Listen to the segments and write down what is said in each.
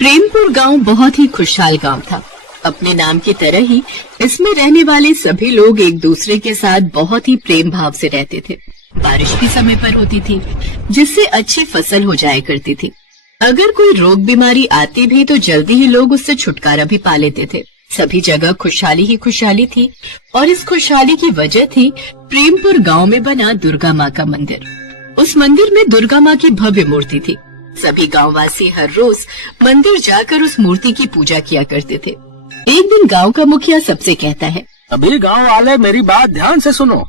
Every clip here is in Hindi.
प्रेमपुर गांव बहुत ही खुशहाल गांव था। अपने नाम की तरह ही इसमें रहने वाले सभी लोग एक दूसरे के साथ बहुत ही प्रेम भाव से रहते थे। बारिश भी समय पर होती थी, जिससे अच्छी फसल हो जाया करती थी। अगर कोई रोग बीमारी आती भी तो जल्दी ही लोग उससे छुटकारा भी पा लेते थे। सभी जगह खुशहाली ही खुशहाली थी और इस खुशहाली की वजह थी प्रेमपुर गांव में बना दुर्गा माँ का मंदिर। उस मंदिर में दुर्गा माँ की भव्य मूर्ति थी। सभी गांववासी हर रोज मंदिर जाकर उस मूर्ति की पूजा किया करते थे। एक दिन गांव का मुखिया सबसे कहता है, सभी गांव वाले मेरी बात ध्यान से सुनो।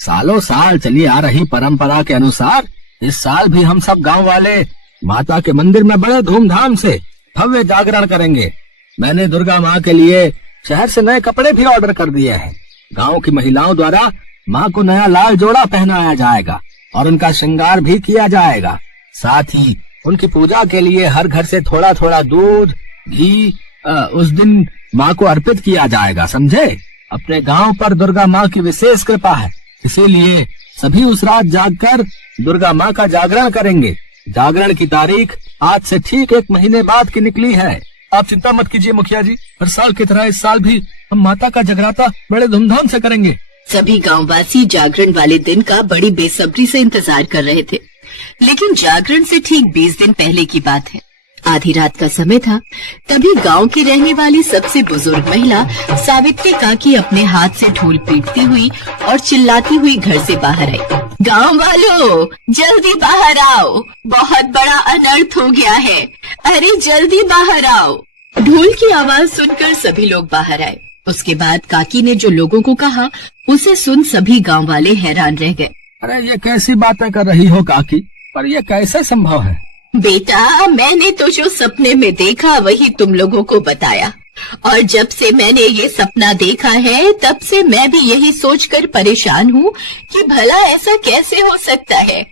सालों साल चली आ रही परंपरा के अनुसार इस साल भी हम सब गांव वाले माता के मंदिर में बड़े धूमधाम से भव्य जागरण करेंगे। मैंने दुर्गा माँ के लिए शहर से नए कपड़े भी ऑर्डर कर दिए हैं। गांव की महिलाओं द्वारा माँ को नया लाल जोड़ा पहनाया जाएगा और उनका श्रृंगार भी किया जाएगा। साथ ही उनकी पूजा के लिए हर घर से थोड़ा थोड़ा दूध घी उस दिन माँ को अर्पित किया जाएगा, समझे? अपने गांव पर दुर्गा माँ की विशेष कृपा है, इसीलिए सभी उस रात जागकर दुर्गा माँ का जागरण करेंगे। जागरण की तारीख आज से ठीक 1 महीने बाद की निकली है। आप चिंता मत कीजिए मुखिया जी, हर साल की तरह इस साल भी हम माता का जगराता बड़े धूमधाम से करेंगे। सभी गांववासी जागरण वाले दिन का बड़ी बेसब्री से इंतजार कर रहे थे। लेकिन जागरण से ठीक 20 दिन पहले की बात है। आधी रात का समय था। तभी गांव की रहने वाली सबसे बुजुर्ग महिला सावित्री काकी अपने हाथ से ढोल पीटती हुई और चिल्लाती हुई घर से बाहर आई। गांव वालों, जल्दी बाहर आओ, बहुत बड़ा अनर्थ हो गया है। अरे जल्दी बाहर आओ। ढोल की आवाज सुनकर सभी लोग बाहर आए। उसके बाद काकी ने जो लोगों को कहा उसे सुन सभी गांव वाले हैरान रह गए। अरे ये कैसी बातें कर रही हो काकी, पर ये कैसे संभव है? बेटा, मैंने तो जो सपने में देखा वही तुम लोगों को बताया, और जब से मैंने ये सपना देखा है तब से मैं भी यही सोचकर परेशान हूँ कि भला ऐसा कैसे हो सकता है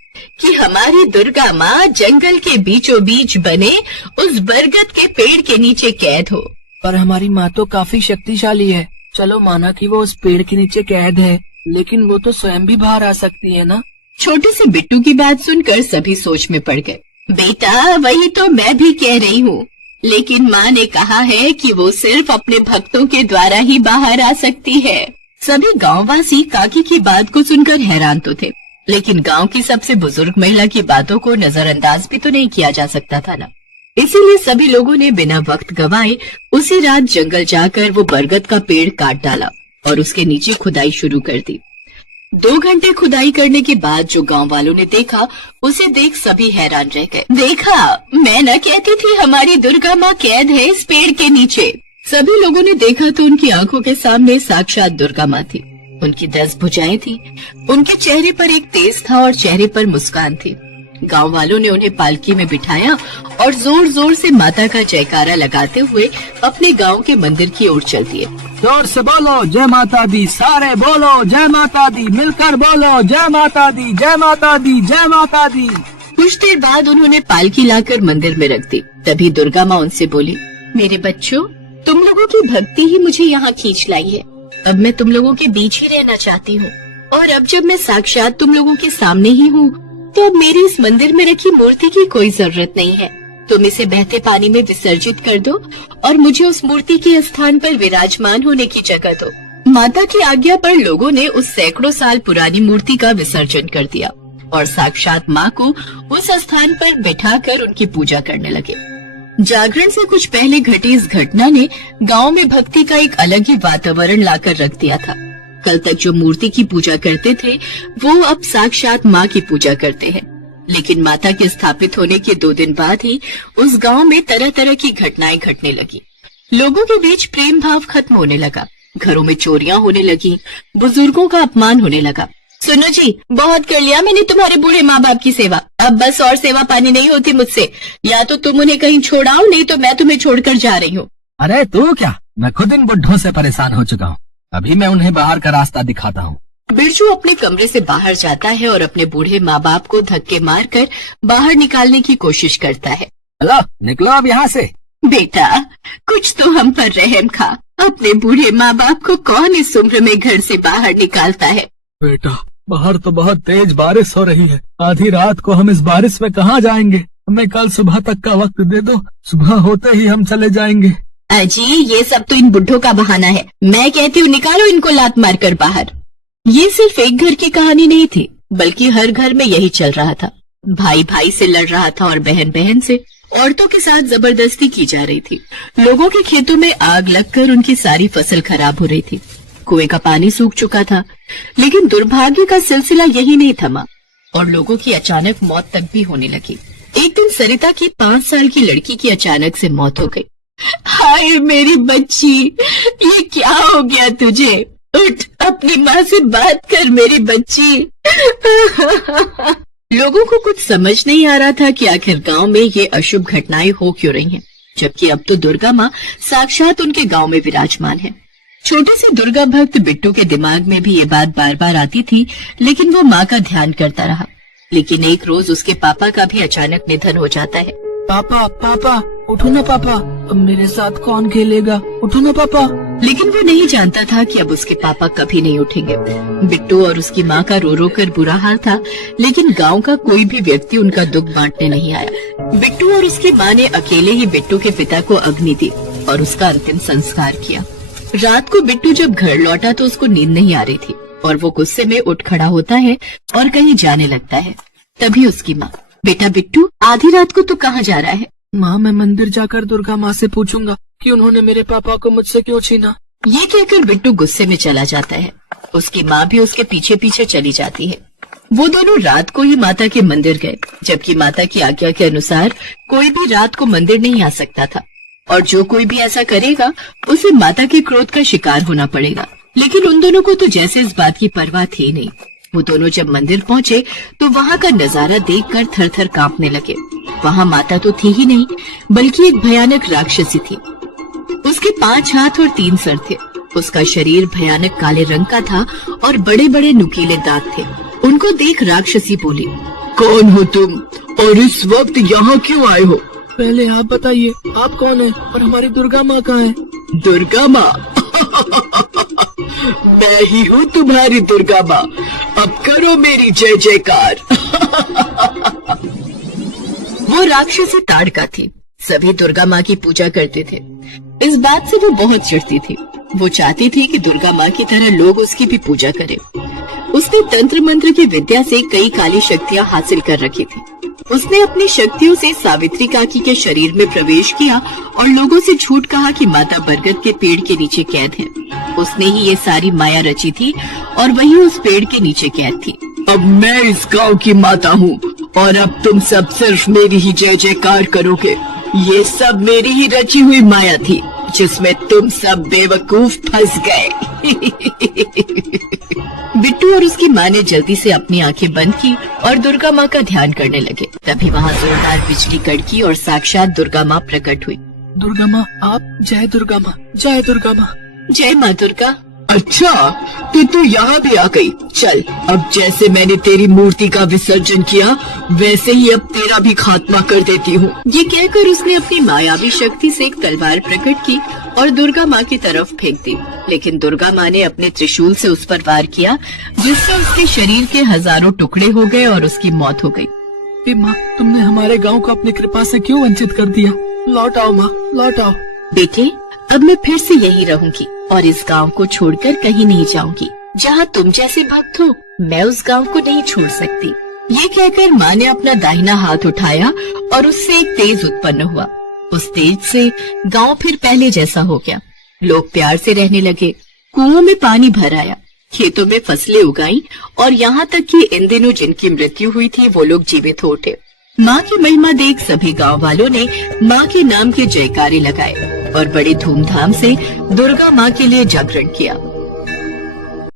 कि हमारी दुर्गा माँ जंगल के बीचों बीच बने उस बरगद के पेड़ के नीचे कैद हो। पर हमारी माँ तो काफी शक्तिशाली है। चलो माना कि वो उस पेड़ के नीचे कैद है, लेकिन वो तो स्वयं भी बाहर आ सकती है ना? छोटे से बिट्टू की बात सुनकर सभी सोच में पड़ गए। बेटा, वही तो मैं भी कह रही हूँ, लेकिन माँ ने कहा है कि वो सिर्फ अपने भक्तों के द्वारा ही बाहर आ सकती है। सभी गांववासी काकी की बात को सुनकर हैरान तो थे, लेकिन गांव की सबसे बुजुर्ग महिला की बातों को नजरअंदाज भी तो नहीं किया जा सकता था ना। इसीलिए सभी लोगों ने बिना वक्त गवाए उसी रात जंगल जाकर वो बरगद का पेड़ काट डाला और उसके नीचे खुदाई शुरू कर दी। 2 घंटे खुदाई करने के बाद जो गांव वालों ने देखा उसे देख सभी हैरान रह गए। देखा, मैं न कहती थी हमारी दुर्गा माँ कैद है इस पेड़ के नीचे। सभी लोगों ने देखा तो उनकी आंखों के सामने साक्षात दुर्गा माँ थी। उनकी 10 भुजाएं थी, उनके चेहरे पर एक तेज था और चेहरे पर मुस्कान थी। गांव वालों ने उन्हें पालकी में बिठाया और जोर जोर से माता का जयकारा लगाते हुए अपने गांव के मंदिर की ओर चल दिए। जोर से बोलो जय माता दी, सारे बोलो जय माता दी, मिलकर बोलो जय माता दी, जय माता दी, जय माता दी। कुछ देर बाद उन्होंने पालकी लाकर मंदिर में रख दी। तभी दुर्गा माँ उनसे बोली, मेरे बच्चों, तुम लोगों की भक्ति ही मुझे यहाँ खींच लाई है। अब मैं तुम लोगों के बीच ही रहना चाहती हूँ, और अब जब मैं साक्षात तुम लोगों के सामने ही हूँ तो अब मेरी इस मंदिर में रखी मूर्ति की कोई जरूरत नहीं है। तुम इसे बहते पानी में विसर्जित कर दो और मुझे उस मूर्ति के स्थान पर विराजमान होने की जगह दो। माता की आज्ञा पर लोगों ने उस सैकड़ों साल पुरानी मूर्ति का विसर्जन कर दिया और साक्षात माँ को उस स्थान पर बिठाकर उनकी पूजा करने लगे। जागरण से कुछ पहले घटी इस घटना ने गांव में भक्ति का एक अलग ही वातावरण लाकर रख दिया था। कल तक जो मूर्ति की पूजा करते थे वो अब साक्षात माँ की पूजा करते हैं। लेकिन माता के स्थापित होने के 2 दिन बाद ही उस गांव में तरह तरह की घटनाएं घटने लगी। लोगों के बीच प्रेम भाव खत्म होने लगा, घरों में चोरियां होने लगी, बुजुर्गों का अपमान होने लगा। सुनो जी, बहुत कर लिया मैंने तुम्हारे बूढ़े माँ बाप की सेवा, अब बस और सेवा पानी नहीं होती मुझसे। या तो तुम उन्हें कहीं छोड़ाओ, नहीं तो मैं तुम्हें छोड़कर जा रही हूँ। अरे तू क्या, मैं खुद इन बुढ़ों से परेशान हो चुका हूँ। अभी मैं उन्हें बाहर का रास्ता दिखाता हूँ। बिरजू अपने कमरे से बाहर जाता है और अपने बूढ़े माँ बाप को धक्के मारकर बाहर निकालने की कोशिश करता है। हेलो, निकलो अब यहाँ से। बेटा, कुछ तो हम पर रहम खा। अपने बूढ़े माँ बाप को कौन इस उम्र में घर से बाहर निकालता है? बेटा, बाहर तो बहुत तेज बारिश हो रही है। आधी रात को हम इस बारिश में कहाँ जाएंगे? हमें कल सुबह तक का वक्त दे दो, सुबह होते ही हम चले जाएंगे। अजी ये सब तो इन बुढ़ों का बहाना है। मैं कहती हूँ निकालो इनको लात मारकर बाहर। ये सिर्फ एक घर की कहानी नहीं थी, बल्कि हर घर में यही चल रहा था। भाई भाई से लड़ रहा था और बहन बहन से। औरतों के साथ जबरदस्ती की जा रही थी। लोगों के खेतों में आग लगकर उनकी सारी फसल खराब हो रही थी। कुएं का पानी सूख चुका था, लेकिन दुर्भाग्य का सिलसिला यही नहीं थमा और लोगों की अचानक मौत तक भी होने लगी। एक दिन सरिता की 5 साल की लड़की की अचानक से मौत हो गई। हाय मेरी बच्ची, ये क्या हो गया तुझे? उठ, अपनी माँ से बात कर मेरी बच्ची। लोगों को कुछ समझ नहीं आ रहा था कि आखिर गांव में ये अशुभ घटनाएं हो क्यों रही हैं, जबकि अब तो दुर्गा माँ साक्षात उनके गांव में विराजमान है। छोटे से दुर्गा भक्त बिट्टू के दिमाग में भी ये बात बार बार आती थी, लेकिन वो माँ का ध्यान करता रहा। लेकिन एक रोज उसके पापा का भी अचानक निधन हो जाता है। पापा पापा उठो ना पापा, अब मेरे साथ कौन खेलेगा? उठो ना पापा। लेकिन वो नहीं जानता था कि अब उसके पापा कभी नहीं उठेंगे। बिट्टू और उसकी माँ का रो रो कर बुरा हाल था, लेकिन गांव का कोई भी व्यक्ति उनका दुख बांटने नहीं आया। बिट्टू और उसकी माँ ने अकेले ही बिट्टू के पिता को अग्नि दी और उसका अंतिम संस्कार किया। रात को बिट्टू जब घर लौटा तो उसको नींद नहीं आ रही थी और वो गुस्से में उठ खड़ा होता है और कहीं जाने लगता है। तभी उसकी माँ, बेटा बिट्टू, आधी रात को तू कहाँ जा रहा है? माँ, मैं मंदिर जाकर दुर्गा माँ से पूछूंगा कि उन्होंने मेरे पापा को मुझसे क्यों छीना। ये कहकर बिट्टू गुस्से में चला जाता है। उसकी माँ भी उसके पीछे पीछे चली जाती है। वो दोनों रात को ही माता के मंदिर गए, जबकि माता की आज्ञा के अनुसार कोई भी रात को मंदिर नहीं आ सकता था और जो कोई भी ऐसा करेगा उसे माता के क्रोध का शिकार होना पड़ेगा। लेकिन उन दोनों को तो जैसे इस बात की परवाह थी नहीं। वो दोनों जब मंदिर पहुँचे तो वहाँ का नजारा देखकर थर थर कांपने लगे। वहाँ माता तो थी ही नहीं, बल्कि एक भयानक राक्षसी थी। उसके 5 हाथ और 3 सर थे। उसका शरीर भयानक काले रंग का था और बड़े बड़े नुकीले दांत थे। उनको देख राक्षसी बोली, कौन हो तुम और इस वक्त यहाँ क्यों आए हो? पहले आप बताइए, आप कौन है और हमारी दुर्गा माँ कहाँ है? दुर्गा माँ? मैं ही हूँ तुम्हारी दुर्गा माँ। अब करो मेरी जय जयकार। वो राक्षसी ताड़का थी। सभी दुर्गा माँ की पूजा करते थे। इस बात से वो बहुत चिढ़ती थी। वो चाहती थी कि दुर्गा माँ की तरह लोग उसकी भी पूजा करें। उसने तंत्र मंत्र की विद्या से कई काली शक्तियाँ हासिल कर रखी थी। उसने अपनी शक्तियों से सावित्री काकी के शरीर में प्रवेश किया और लोगों से झूठ कहा कि माता बरगद के पेड़ के नीचे कैद है। उसने ही ये सारी माया रची थी और वही उस पेड़ के नीचे कैद थी। अब मैं इस गांव की माता हूँ और अब तुम सब सिर्फ मेरी ही जय जयकार करोगे। ये सब मेरी ही रची हुई माया थी, जिसमें तुम सब बेवकूफ फंस गए। बिट्टू और उसकी माँ ने जल्दी से अपनी आंखें बंद की और दुर्गा माँ का ध्यान करने लगे। तभी वहाँ जोरदार बिजली कड़की और साक्षात दुर्गा माँ प्रकट हुई। दुर्गा माँ, आप जय दुर्गा माँ, जय दुर्गा माँ। जय माँ दुर्गा। अच्छा, तो तू यहाँ भी आ गई। चल, अब जैसे मैंने तेरी मूर्ति का विसर्जन किया, वैसे ही अब तेरा भी खात्मा कर देती हूँ। ये कहकर उसने अपनी मायावी शक्ति से एक तलवार प्रकट की और दुर्गा माँ की तरफ फेंक दी। लेकिन दुर्गा माँ ने अपने त्रिशूल से उस पर वार किया, जिससे उसके शरीर के हजारों टुकड़े हो गए और उसकी मौत हो गई। माँ, तुमने हमारे गाँव को अपनी कृपा से क्यों वंचित कर दिया? लौट आओ माँ, लौट आओ। बेटे, अब मैं फिर से यही रहूंगी और इस गांव को छोड़कर कहीं नहीं जाऊंगी। जहाँ तुम जैसे भक्त हो, मैं उस गांव को नहीं छोड़ सकती। ये कहकर माँ ने अपना दाहिना हाथ उठाया और उससे एक तेज उत्पन्न हुआ। उस तेज से गांव फिर पहले जैसा हो गया। लोग प्यार से रहने लगे। कुओं में पानी भर आया, खेतों में फसलें उगाई और यहाँ तक कि इन दिनों जिनकी मृत्यु हुई थी वो लोग जीवित हो उठे। माँ की महिमा देख सभी गांव वालों ने माँ के नाम के जयकारे लगाए और बड़ी धूमधाम से दुर्गा माँ के लिए जागरण किया।